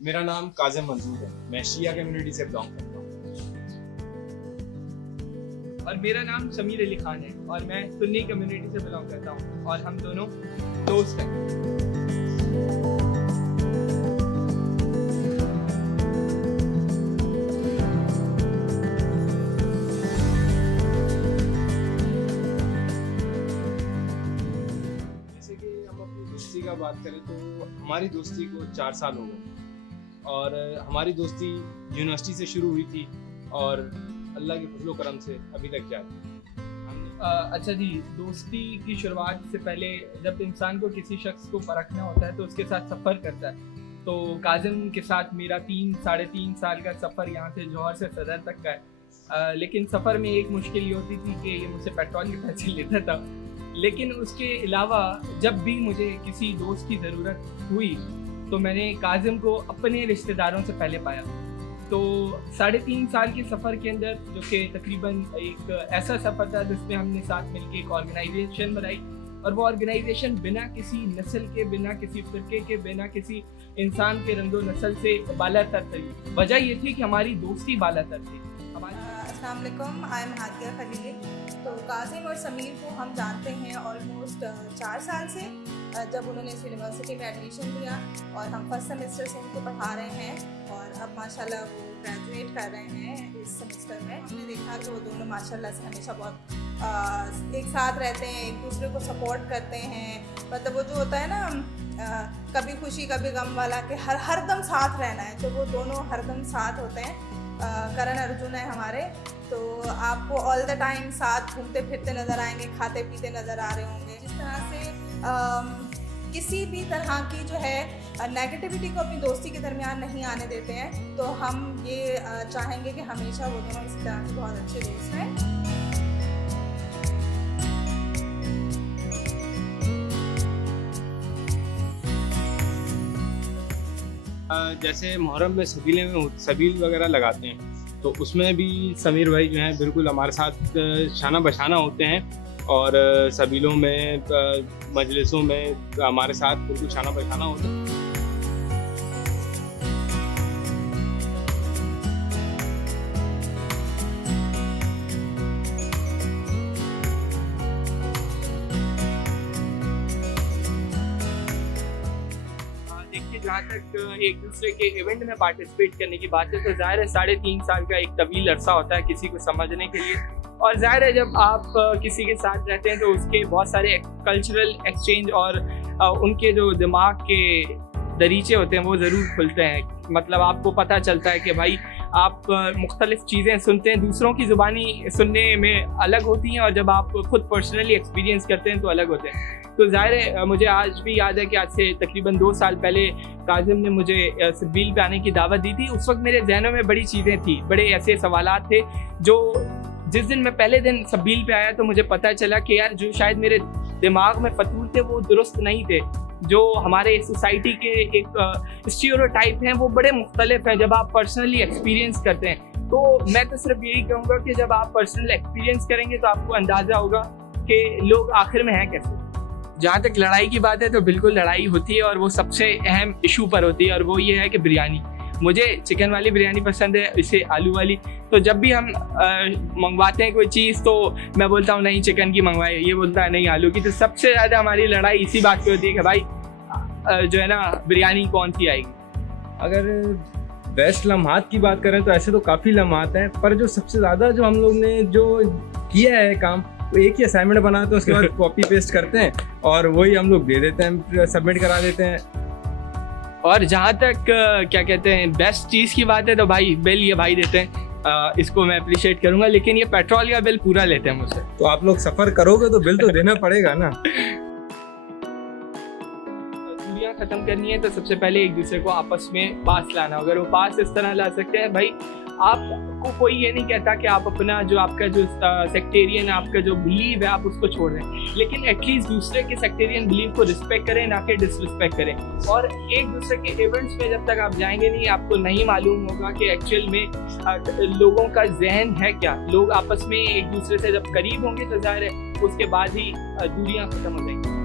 मेरा नाम काजिम मंसूर है। मैं शिया कम्युनिटी से बिलोंग करता हूँ। और मेरा नाम समीर अली खान है और मैं सुन्नी कम्युनिटी से बिलोंग करता हूँ और हम दोनों दोस्त हैं। जैसे कि हम अपनी दोस्ती का बात करें तो हमारी दोस्ती को 4 साल हो गए और हमारी दोस्ती यूनिवर्सिटी से शुरू हुई थी और अल्लाह के फजलो करम से अभी तक जारी है। अच्छा जी, दोस्ती की शुरुआत से पहले जब इंसान को किसी शख्स को परखना होता है तो उसके साथ सफ़र करता है। तो काजिम के साथ मेरा 3-3.5 साल का सफ़र यहाँ से जौहर से सदर तक का है। लेकिन सफ़र में एक मुश्किल ये होती थी कि ये मुझसे पेट्रोल के पैसे लेता था। लेकिन उसके अलावा जब भी मुझे किसी दोस्त की ज़रूरत हुई तो मैंने काजिम को अपने रिश्तेदारों से पहले पाया। तो 3.5 साल के सफ़र के अंदर, जो कि तकरीबन एक ऐसा सफ़र था जिसमें हमने साथ मिलकर एक ऑर्गेनाइजेशन बनाई और वो ऑर्गेनाइजेशन बिना किसी नस्ल के, बिना किसी फ़िरके के, बिना किसी इंसान के रंगो नस्ल से बालातर थी। वजह ये थी कि हमारी दोस्ती बालातर थी। अस्सलाम वालेकुम, आई एम हादिया खलील। तो काजिम और समीर को हम जानते हैं ऑलमोस्ट 4 साल से, जब उन्होंने इस यूनिवर्सिटी में एडमिशन लिया और हम फर्स्ट सेमेस्टर से उनको पढ़ा रहे हैं और अब माशाल्लाह वो ग्रेजुएट कर रहे हैं इस सेमेस्टर में। हमने देखा कि वो दोनों माशाल्लाह से हमेशा बहुत एक साथ रहते हैं, एक दूसरे को सपोर्ट करते हैं। मतलब वो जो होता है ना कभी खुशी कभी गम वाला कि हरदम साथ रहना है, तो वो दोनों हरदम साथ होते हैं। करण अर्जुन है हमारे, तो आपको ऑल द टाइम साथ घूमते फिरते नज़र आएंगे, खाते पीते नज़र आ रहे होंगे। जिस तरह से किसी भी तरह की जो है नेगेटिविटी को अपनी दोस्ती के दरमियान नहीं आने देते हैं, तो हम ये चाहेंगे कि हमेशा वो दोनों इसी तरह से बहुत अच्छे दोस्त हैं। जैसे मुहर्रम में सबील वगैरह लगाते हैं, तो उसमें भी समीर भाई जो हैं बिल्कुल हमारे साथ शाना बशाना होते हैं और सबीलों में, मजलिसों में हमारे साथ बिल्कुल शाना बशाना होते हैं। जहाँ तक एक दूसरे के इवेंट में पार्टिसिपेट करने की बात है तो जाहिर है 3.5 साल का एक तवील अरसा होता है किसी को समझने के लिए। और जाहिर है जब आप किसी के साथ रहते हैं तो उसके बहुत सारे कल्चरल एक्सचेंज और उनके जो दिमाग के दरीचे होते हैं वो ज़रूर खुलते हैं। मतलब आपको पता चलता है कि भाई आप मुख्तलिफ़ चीज़ें सुनते हैं, दूसरों की ज़ुबानी सुनने में अलग होती हैं और जब आप खुद पर्सनली एक्सपीरियंस करते हैं तो अलग होते हैं। तो ज़ाहिर है मुझे आज भी याद है कि आज से तकरीबन 2 साल पहले काजिम ने मुझे सबील पे आने की दावत दी थी। उस वक्त मेरे जहनों में बड़ी चीज़ें थी, बड़े ऐसे सवालात थे जो जिस दिन मैं पहले दिन सबील पे आया तो मुझे पता चला कि यार जो शायद मेरे दिमाग में फतूल थे वो दुरुस्त नहीं थे। जो हमारे सोसाइटी के एक स्टीरियोटाइप हैं वो बड़े मुख्तलिफ हैं जब आप पर्सनली एक्सपीरियंस करते हैं। तो मैं तो सिर्फ यही कहूँगा कि जब आप पर्सनल एक्सपीरियंस करेंगे तो आपको अंदाज़ा होगा कि लोग आखिर में हैं कैसे। जहाँ तक लड़ाई की बात है तो बिल्कुल लड़ाई होती है और वो सबसे अहम इशू पर होती है और वो ये है कि बिरयानी। मुझे चिकन वाली बिरयानी पसंद है, इसे आलू वाली। तो जब भी हम मंगवाते हैं कोई चीज़ तो मैं बोलता हूँ नहीं चिकन की मंगवाए, ये बोलता है नहीं आलू की। तो सबसे ज़्यादा हमारी लड़ाई इसी बात पे होती है कि भाई जो है ना बिरयानी कौन सी आएगी। अगर बेस्ट लम्हात की बात करें तो ऐसे तो काफ़ी लम्हात हैं, पर जो सबसे ज़्यादा जो हम लोग ने जो किया है काम, वो एक ही असाइनमेंट बनाते हैं, उसके बाद कॉपी पेस्ट करते हैं और वही हम लोग दे देते हैं, सबमिट करा देते हैं। और जहाँ तक क्या कहते हैं बेस्ट चीज़ की बात है तो भाई बिल ये भाई देते हैं, इसको मैं अप्रिशिएट करूँगा। लेकिन ये पेट्रोल का बिल पूरा लेते हैं मुझसे। तो आप लोग सफ़र करोगे तो बिल तो देना पड़ेगा ना। दूरियां ख़त्म करनी है तो सबसे पहले एक दूसरे को आपस में पास लाना। अगर वो पास इस तरह ला सकते हैं, भाई आपको कोई ये नहीं कहता कि आप अपना जो आपका जो सेक्टेरियन आपका जो बिलीव है आप उसको छोड़ दें, लेकिन एटलीस्ट दूसरे के सेक्टेरियन बिलीव को रिस्पेक्ट करें, ना कि डिसरिस्पेक्ट करें। और एक दूसरे के इवेंट्स में जब तक आप जाएंगे नहीं, आपको नहीं मालूम होगा कि एक्चुअल में लोगों का जहन है क्या। लोग आपस में एक दूसरे से जब करीब होंगे तो जाहिर है उसके बाद ही दूरियां खत्म हो जाएंगी।